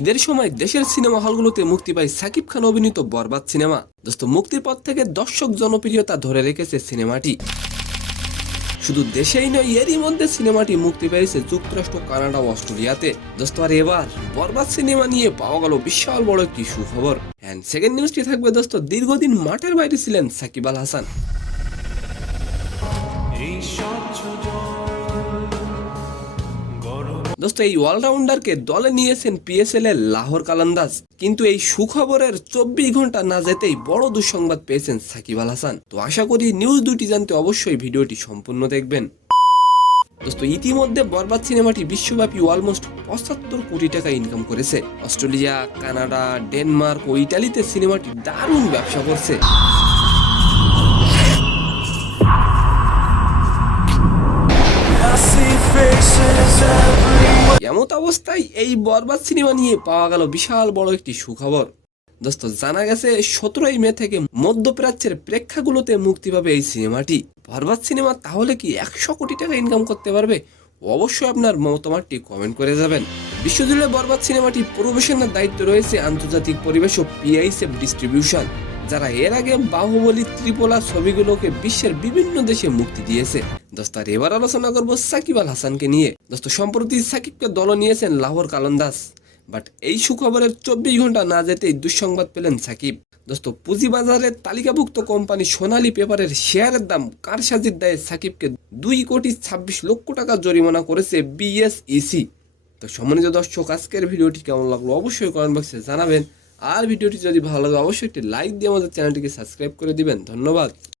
ঈদের সময় দেশের সিনেমা হলগুলোতে মুক্তি পায় সাকিব খান অভিনীত বরবাদ সিনেমা। দোস্ত, মুক্তির পর থেকে দর্শক জনপ্রিয়তা ধরে রেখেছে সিনেমাটি। শুধু দেশেই নয়, এরই মধ্যে সিনেমাটি মুক্তি পেয়েছে যুক্তরাষ্ট্র, কানাডা ও অস্ট্রেলিয়াতে। দোস্ত, আর এবার বরবাদ সিনেমা নিয়ে পাওয়া গেল বিশাল বড় একটি সুখবর। এন্ড সেকেন্ড নিউজটি থাকবে দোস্ত, দীর্ঘদিন মাঠের বাইরে ছিলেন সাকিব আল হাসান। দোস্ত, এই অলরাউন্ডারকে দলে নিয়েছেন পিএসএল এর লাহোর কালান্দাজ। কিন্তু এই সুখবরের 24 ঘন্টা না যেতেই বড় দুঃসংবাদ পেয়েছেন সাকিব আল হাসান। তো আশা করি নিউজ দুটি জানতে অবশ্যই ভিডিওটি সম্পূর্ণ দেখবেন। দোস্ত, ইতিমধ্যে বরবাদ সিনেমাটি বিশ্বব্যাপী অলমোস্ট 75 কোটি টাকা ইনকাম করেছে। অস্ট্রেলিয়া, কানাডা, ডেনমার্ক ও ইটালিতে সিনেমাটি দারুণ ব্যবসা করছে। এমত অবস্থায় এই বরবাদ সিনেমা নিয়ে পাওয়া গেল বিশাল বড় একটি সুখবর। দোস্ত, জানা গেছে 17 মে থেকে মধ্যপ্রাচ্যের প্রেক্ষাগুলোতে মুক্তি পাবে এই সিনেমাটি। বরবাদ সিনেমা তাহলে কি 100 কোটি টাকা ইনকাম করতে পারবে? অবশ্যই আপনার মতামতটি কমেন্ট করে যাবেন। বিশ্বজুড়ে বরবাদ সিনেমাটি প্রবেশনের দায়িত্ব রয়েছে আন্তর্জাতিক পরিবেশ ও পিআইএসএফ ডিস্ট্রিবিউশন, যারা এর আগে বাহুবলী, ত্রিপোলা ছবিগুলোকে বিশ্বের বিভিন্ন দেশে মুক্তি দিয়েছে। দোস্ত, আর এবার আলোচনা করবো সাকিব আল হাসানকে নিয়ে। দোস্ত, সম্প্রতি সাকিবকে দল নিয়েছেন লাহোর কালান্দাজ। বাট এই সুখবরের 24 ঘন্টা না যেতেই দুঃসংবাদ পেলেন সাকিব। দোস্ত, পুঁজিবাজারের তালিকাভুক্ত কোম্পানি সোনালী পেপারের শেয়ারের দাম কারসাজির দায়ে সাকিবকে 2,26,00,000 টাকা জরিমানা করেছে বিএসইসি। তো সম্মানিত দর্শক, আজকের ভিডিওটি কেমন লাগলো অবশ্যই কমেন্ট বক্সে জানাবেন। আর ভিডিওটি যদি ভালো লাগে অবশ্যই একটি লাইক দিয়ে আমাদের চ্যানেলটিকে সাবস্ক্রাইব করে দিবেন। ধন্যবাদ।